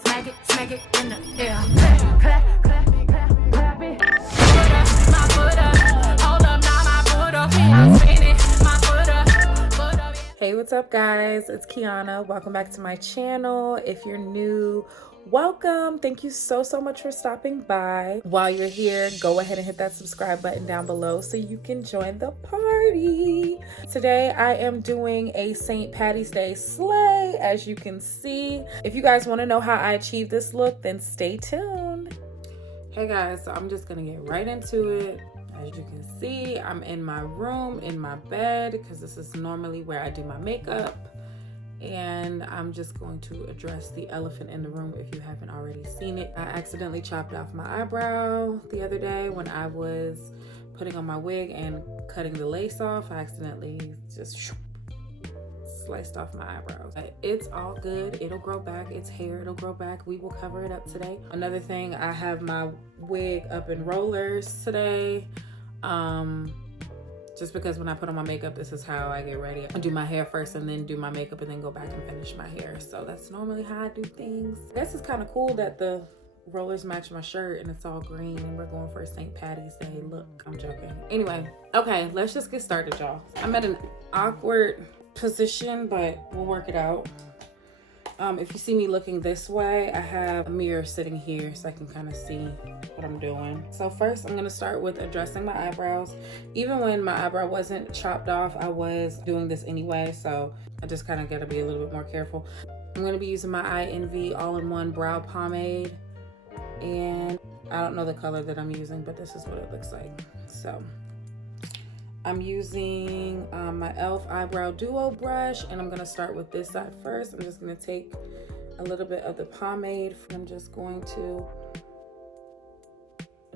smack it in the air. Clap, clap, clap, clap, clap it. My foot up, hold up, now my foot up. I'm spinning, my foot up. Hey, what's up guys? It's Kianna. Welcome back to my channel. If you're new, welcome. Thank you so much for stopping by. While you're here, go ahead and hit that subscribe button down below so you can join the party. Today I am doing a St. Paddy's Day sleigh, as you can see. If you guys want to know how I achieved this look, then stay tuned. Hey guys, so I'm just gonna get right into it. As you can see, I'm in my room, in my bed, because this is normally where I do my makeup. And I'm just going to address the elephant in the room if you haven't already seen it. I accidentally chopped off my eyebrow the other day when I was putting on my wig and cutting the lace off. I accidentally just sliced off my eyebrows. It's all good. It'll grow back. It's hair. It'll grow back. We will cover it up today. Another thing, I have my wig up in rollers today. Just because when I put on my makeup, this is how I get ready. I do my hair first and then do my makeup and then go back and finish my hair. So that's normally how I do things. I guess it's kind of cool that the rollers match my shirt and it's all green and we're going for a St. Paddy's Day look. I'm joking. Anyway, okay, let's just get started, y'all. I'm at an awkward position, but we'll work it out. If you see me looking this way, I have a mirror sitting here so I can kind of see what I'm doing. So first I'm gonna start with addressing my eyebrows. Even when my eyebrow wasn't chopped off, I was doing this anyway, so I just kind of gotta be a little bit more careful. I'm gonna be using my iMovie all-in-one brow pomade, and I don't know the color that I'm using, but this is what it looks like. So I'm using my e.l.f. eyebrow duo brush, and I'm gonna start with this side first. I'm just gonna take a little bit of the pomade. I'm just going to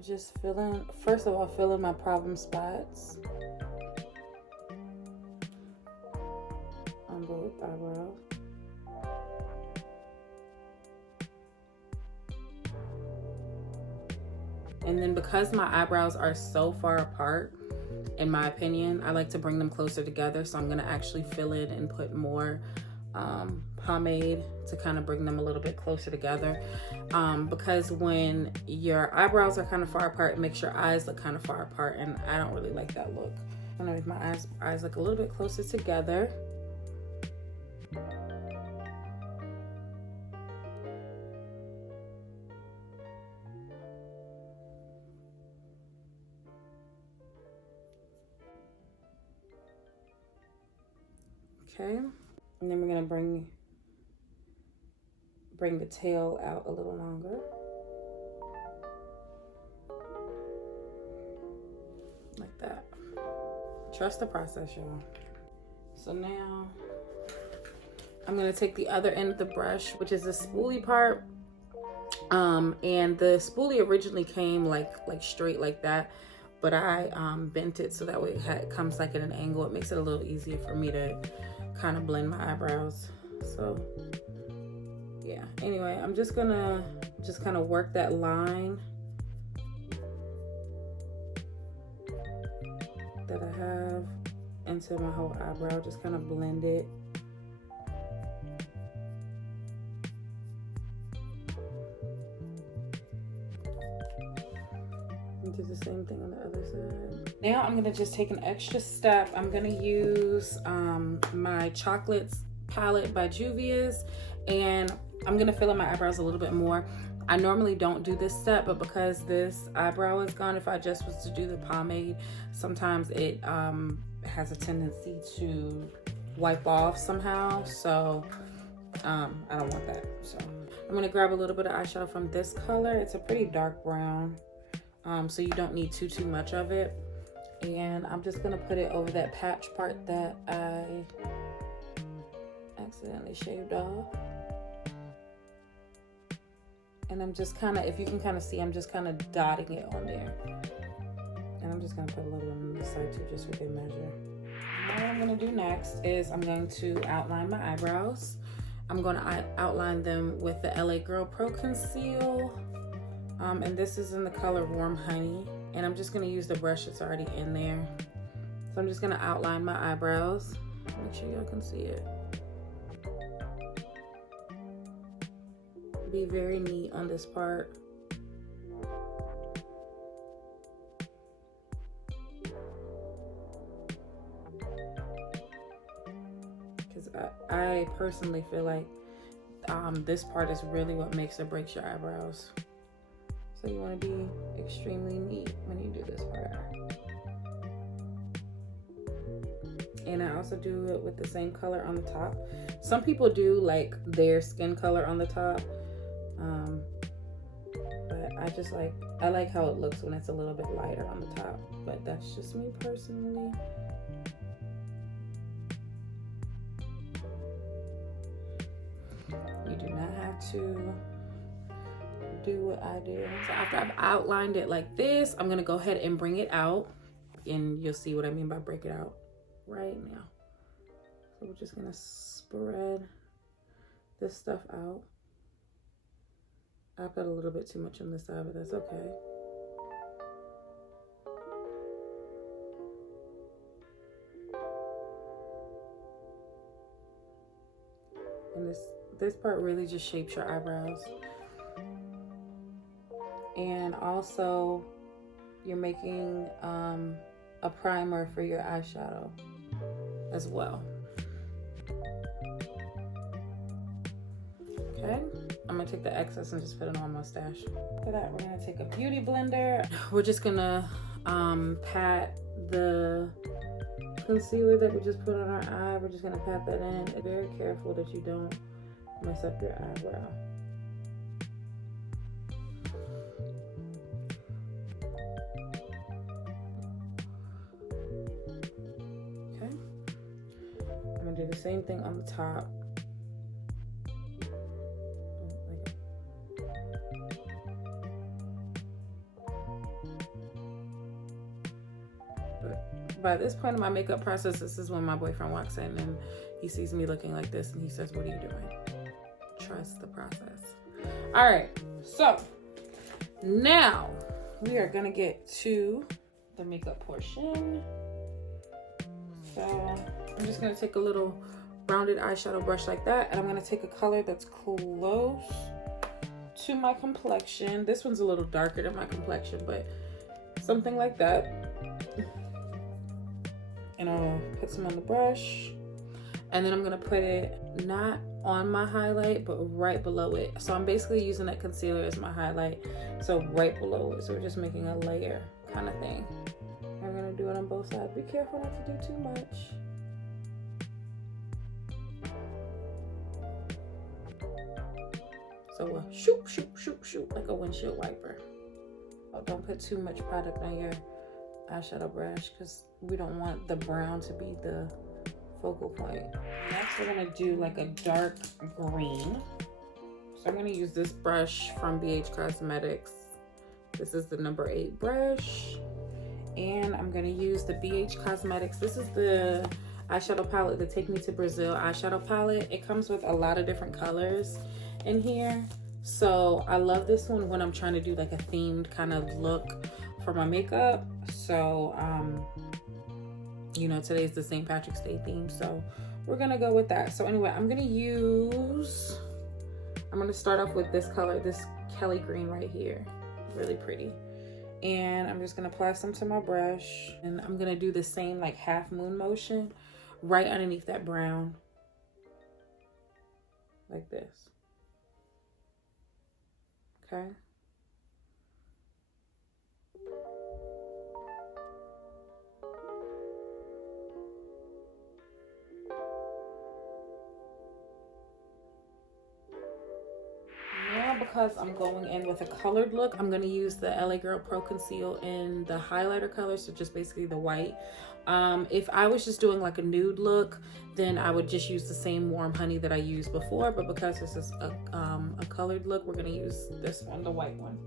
just fill in, first of all, fill in my problem spots on both eyebrows. And then because my eyebrows are so far apart, in my opinion, I like to bring them closer together. So I'm gonna actually fill in and put more pomade to kind of bring them a little bit closer together. Because when your eyebrows are kind of far apart, it makes your eyes look kind of far apart, and I don't really like that look. I'm gonna make my eyes look a little bit closer together. Okay, and then we're gonna bring the tail out a little longer. Like that. Trust the process, y'all. So now I'm gonna take the other end of the brush, which is the spoolie part. And the spoolie originally came like straight like that, but I bent it so that way it comes like at an angle. It makes it a little easier for me to kind of blend my eyebrows. So yeah, anyway, I'm just gonna kind of work that line that I have into my whole eyebrow. Just kind of blend it. And do the same thing on the other side. Now I'm gonna just take an extra step. I'm gonna use my Chocolates palette by Juvia's, and I'm gonna fill in my eyebrows a little bit more. I normally don't do this step, but because this eyebrow is gone, if I just was to do the pomade, sometimes it has a tendency to wipe off somehow. So I don't want that. So I'm gonna grab a little bit of eyeshadow from this color. It's a pretty dark brown. So you don't need too much of it. And I'm just gonna put it over that patch part that I accidentally shaved off. And I'm just kind of, if you can kind of see, I'm just kind of dotting it on there. And I'm just gonna put a little on this side too, just for good measure. Now what I'm gonna do next is I'm going to outline my eyebrows. I'm gonna outline them with the LA Girl Pro Conceal. And this is in the color Warm Honey. And I'm just gonna use the brush that's already in there. So I'm just gonna outline my eyebrows. Make sure y'all can see it. be very neat on this part. Because I personally feel like this part is really what makes or breaks your eyebrows. So you want to be extremely neat when you do this part. And I also do it with the same color on the top. Some people do like their skin color on the top. But I like how it looks when it's a little bit lighter on the top. But that's just me personally. You do not have to do what I do. So after I've outlined it like this, I'm gonna go ahead and bring it out, and you'll see what I mean by break it out right now. So we're just gonna spread this stuff out. I've got a little bit too much on this side, but that's okay. And this part really just shapes your eyebrows. And also you're making a primer for your eyeshadow as well. Okay, I'm gonna take the excess and just put it on my mustache. For that, we're gonna take a beauty blender. We're just gonna pat the concealer that we just put on our eye. We're just gonna pat that in. Be very careful that you don't mess up your eyebrow. Okay, I'm gonna do the same thing on the top. By this point in my makeup process, this is when my boyfriend walks in and he sees me looking like this and he says, "What are you doing?" Trust the process. All right, so now we are gonna get to the makeup portion. So I'm just gonna take a little rounded eyeshadow brush like that, and I'm gonna take a color that's close to my complexion. This one's a little darker than my complexion, but something like that. And I'll put some on the brush, and then I'm gonna put it not on my highlight but right below it. So I'm basically using that concealer as my highlight, so right below it. So we're just making a layer kind of thing. I'm gonna do it on both sides. Be careful not to do too much. So we'll shoop, shoop, shoop, shoop like a windshield wiper. Oh, don't put too much product on your eyeshadow brush because we don't want the brown to be the focal point. Next, we're gonna do like a dark green. So I'm gonna use this brush from BH Cosmetics. This is the number 8 brush. And I'm gonna use the BH Cosmetics. This is the eyeshadow palette, the Take Me to Brazil eyeshadow palette. It comes with a lot of different colors in here. So I love this one when I'm trying to do like a themed kind of look for my makeup. So you know, today's the St. Patrick's Day theme, so we're gonna go with that. So anyway, I'm gonna start off with this color, this Kelly green right here. Really pretty. And I'm just gonna apply some to my brush, and I'm gonna do the same like half moon motion right underneath that brown, like this. Okay. Because I'm going in with a colored look, I'm going to use the LA Girl Pro Conceal in the highlighter color, so just basically the white. If I was just doing like a nude look, then I would just use the same Warm Honey that I used before, but because this is a colored look, we're going to use this one, the white one.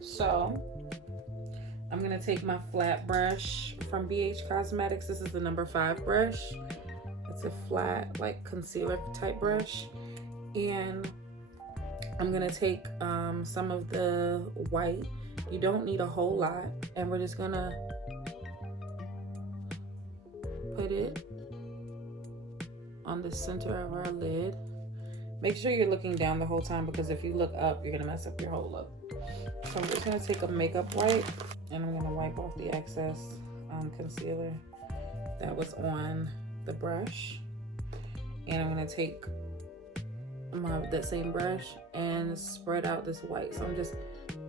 So I'm going to take my flat brush from BH Cosmetics. This is the number 5 brush. It's a flat like concealer type brush, and I'm gonna take some of the white. You don't need a whole lot, and we're just gonna put it on the center of our lid, Make sure you're looking down the whole time, because if you look up, you're gonna mess up your whole look. So I'm just gonna take a makeup wipe and I'm gonna wipe off the excess concealer that was on the brush. And I'm gonna take that same brush and spread out this white. So I'm just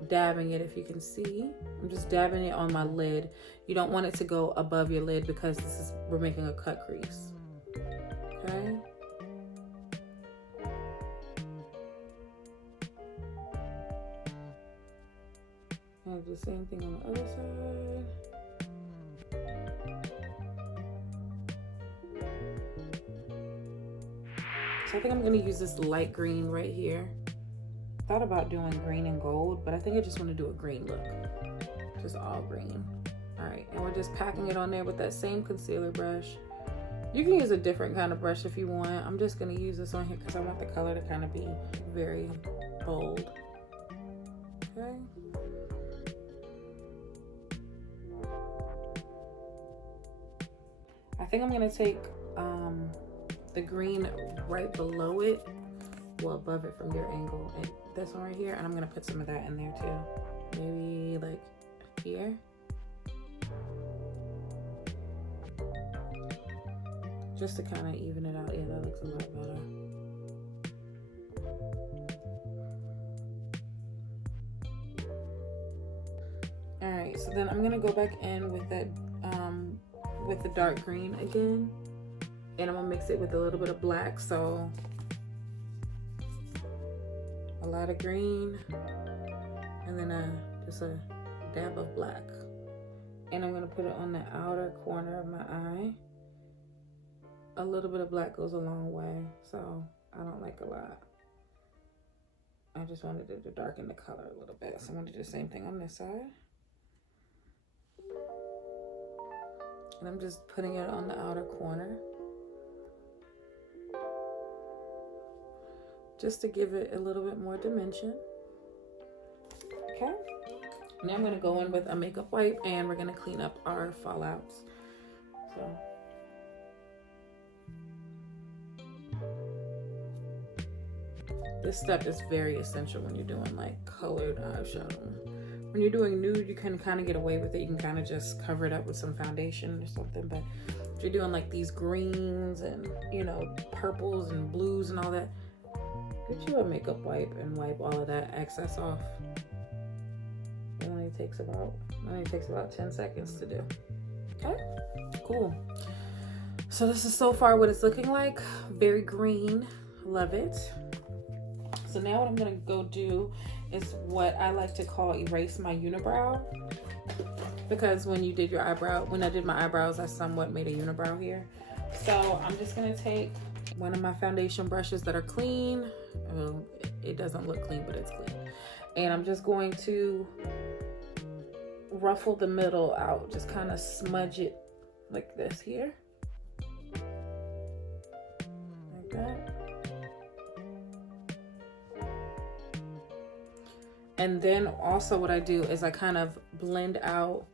dabbing it, if you can see. I'm just dabbing it on my lid. You don't want it to go above your lid because we're making a cut crease. Okay. And do the same thing on the other side. So I think I'm gonna use this light green right here. Thought about doing green and gold, but I think I just want to do a green look. Just all green. All right, and we're just packing it on there with that same concealer brush. You can use a different kind of brush if you want. I'm just gonna use this on here because I want the color to kind of be very bold. Okay. I think I'm gonna take the green right below it, well, above it from your angle, and this one right here, and I'm gonna put some of that in there too. Maybe like here. Just to kind of even it out. Yeah, that looks a lot better. All right, so then I'm gonna go back in with that, with the dark green again, and I'm gonna mix it with a little bit of black. So a lot of green, and then just a dab of black, and I'm gonna put it on the outer corner of my eye. A little bit of black goes a long way, so I don't like a lot. I just wanted to darken the color a little bit, so I'm gonna do the same thing on this side. And I'm just putting it on the outer corner, just to give it a little bit more dimension. Okay. Now I'm gonna go in with a makeup wipe and we're gonna clean up our fallouts. So. This step is very essential when you're doing like colored eyeshadow. When you're doing nude, you can kind of get away with it. You can kind of just cover it up with some foundation or something. But if you're doing like these greens and, you know, purples and blues and all that, get you a makeup wipe and wipe all of that excess off. It only takes about 10 seconds to do. Okay, cool. So this is so far what it's looking like. Very green, love it. So now what I'm gonna go do is what I like to call erase my unibrow, because when you did your eyebrow, when I did my eyebrows, I somewhat made a unibrow here. So I'm just gonna take one of my foundation brushes that are clean. It doesn't look clean, but it's clean. And I'm just going to ruffle the middle out, just kind of smudge it like this here. Like that. And then also what I do is I kind of blend out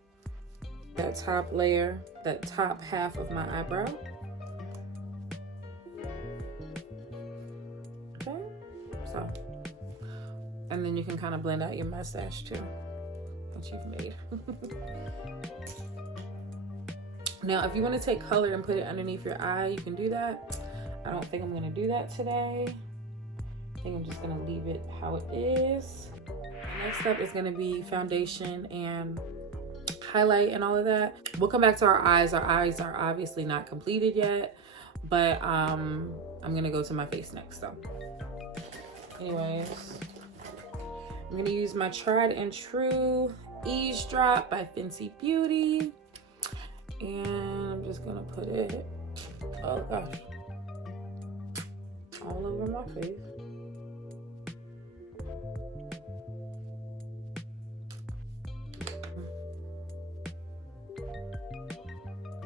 that top layer, that top half of my eyebrow. Okay, so, and then you can kind of blend out your mustache too, that you've made. Now, if you want to take color and put it underneath your eye, you can do that. I don't think I'm gonna do that today. I think I'm just gonna leave it how it is. Next up is going to be foundation and highlight and all of that. We'll come back to our eyes. Our eyes are obviously not completed yet, but I'm going to go to my face next. So anyways, I'm going to use my tried and true Eavesdrop by Fenty Beauty, and I'm just going to put it, oh gosh, all over my face.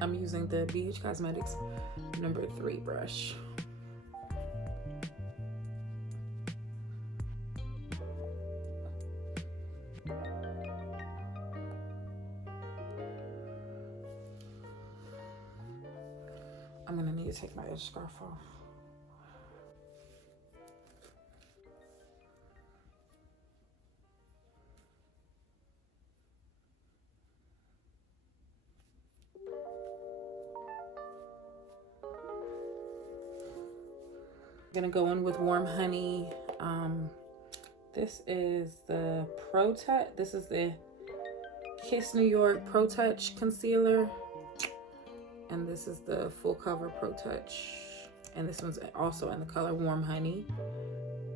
I'm using the BH Cosmetics number 3 brush. I'm gonna need to take my edge scarf off. gonna go in with Warm Honey. This is the Pro Touch. This is the Kiss New York Pro Touch Concealer. And this is the Full Cover Pro Touch. And this one's also in the color Warm Honey.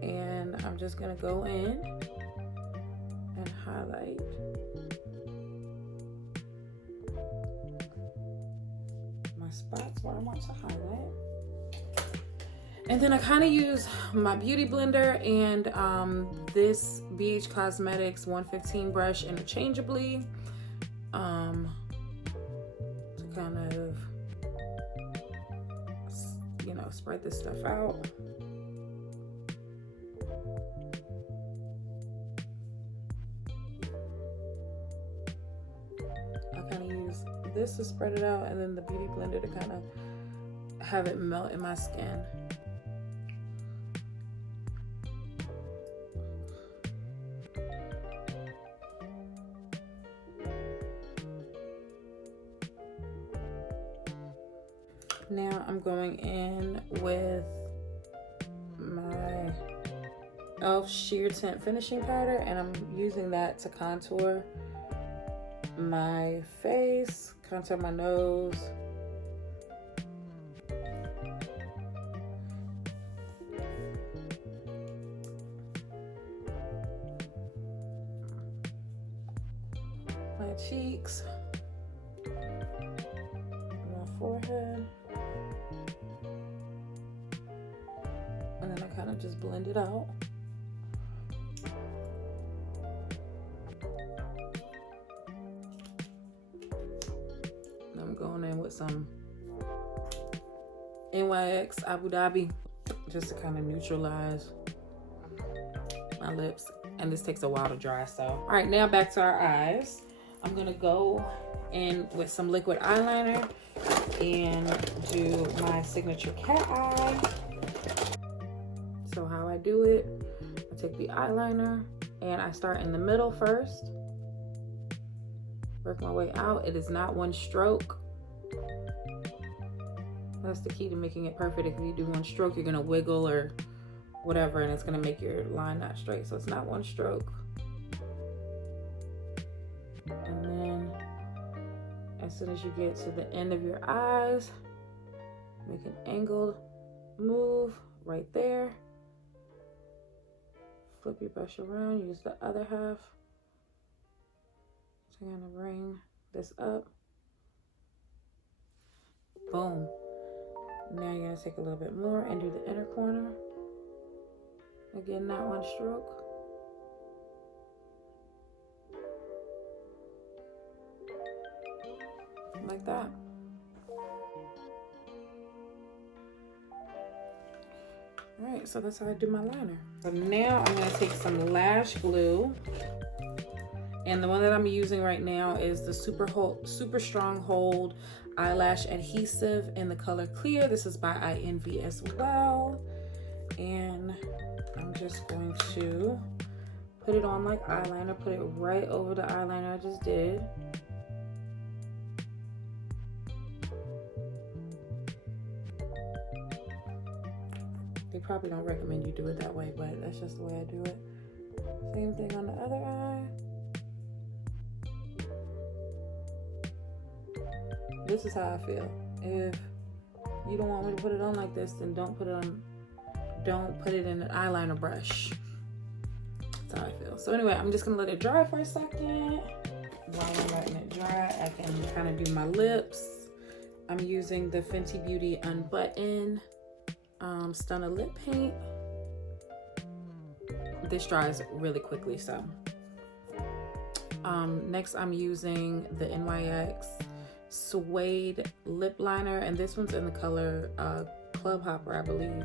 And I'm just gonna go in and highlight. My spots where I want to highlight. And then I kind of use my beauty blender and this BH Cosmetics 115 brush interchangeably to kind of, you know, spread this stuff out. I kind of use this to spread it out and then the beauty blender to kind of have it melt in my skin. Now I'm going in with my e.l.f. Sheer Tint Finishing Powder, and I'm using that to contour my face, contour my nose. My cheeks, my forehead. And then I kind of just blend it out. And I'm going in with some NYX Abu Dhabi just to kind of neutralize my lips. And this takes a while to dry, so. All right, now back to our eyes. I'm gonna go in with some liquid eyeliner and do my signature cat eye. So how I do it, I take the eyeliner and I start in the middle first. Work my way out. It is not one stroke. That's the key to making it perfect. If you do one stroke, you're gonna wiggle or whatever, and it's gonna make your line not straight. So it's not one stroke. And then as soon as you get to the end of your eyes, make an angled move right there. Flip your brush around, use the other half to kind of bring this up. Boom. Now you're gonna take a little bit more and do the inner corner. Again, not one stroke. Like that. All right, so that's how I do my liner. So now I'm gonna take some lash glue. And the one that I'm using right now is the Super Strong Hold Eyelash Adhesive in the color Clear. This is by iMovie as well. And I'm just going to put it on like eyeliner, put it right over the eyeliner I just did. They probably don't recommend you do it that way, but that's just the way I do it. Same thing on the other eye. This is how I feel. If you don't want me to put it on like this, then don't put it on. Don't put it in an eyeliner brush. That's how I feel. So anyway, I'm just gonna let it dry for a second. While I'm letting it dry, I can kind of do my lips. I'm using the Fenty Beauty Unbutton Stunner Lip Paint. This dries really quickly, so. Next, I'm using the NYX Suede Lip Liner, and this one's in the color Club Hopper, I believe.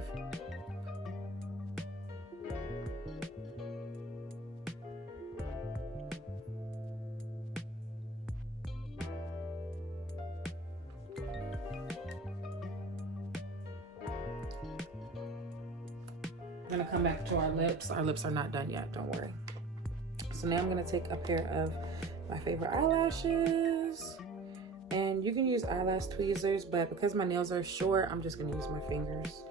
I'm gonna come back to our lips. Our lips are not done yet, don't worry. So now I'm gonna take a pair of my favorite eyelashes. And you can use eyelash tweezers, but because my nails are short, I'm just gonna use my fingers.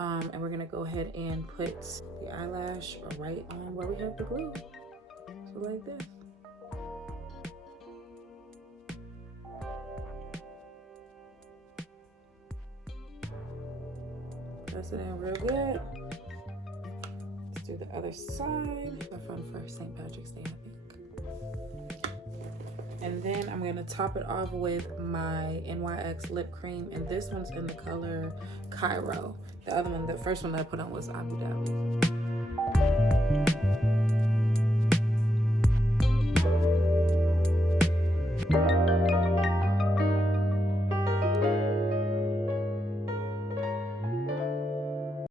And we're gonna go ahead and put the eyelash right on where we have the glue. So like this. Press it in real good. Let's do the other side. Our fun for St. Patrick's Day, I think. And then I'm gonna top it off with my NYX lip cream, and this one's in the color Cairo. The other one, the first one that I put on was Abu Dhabi.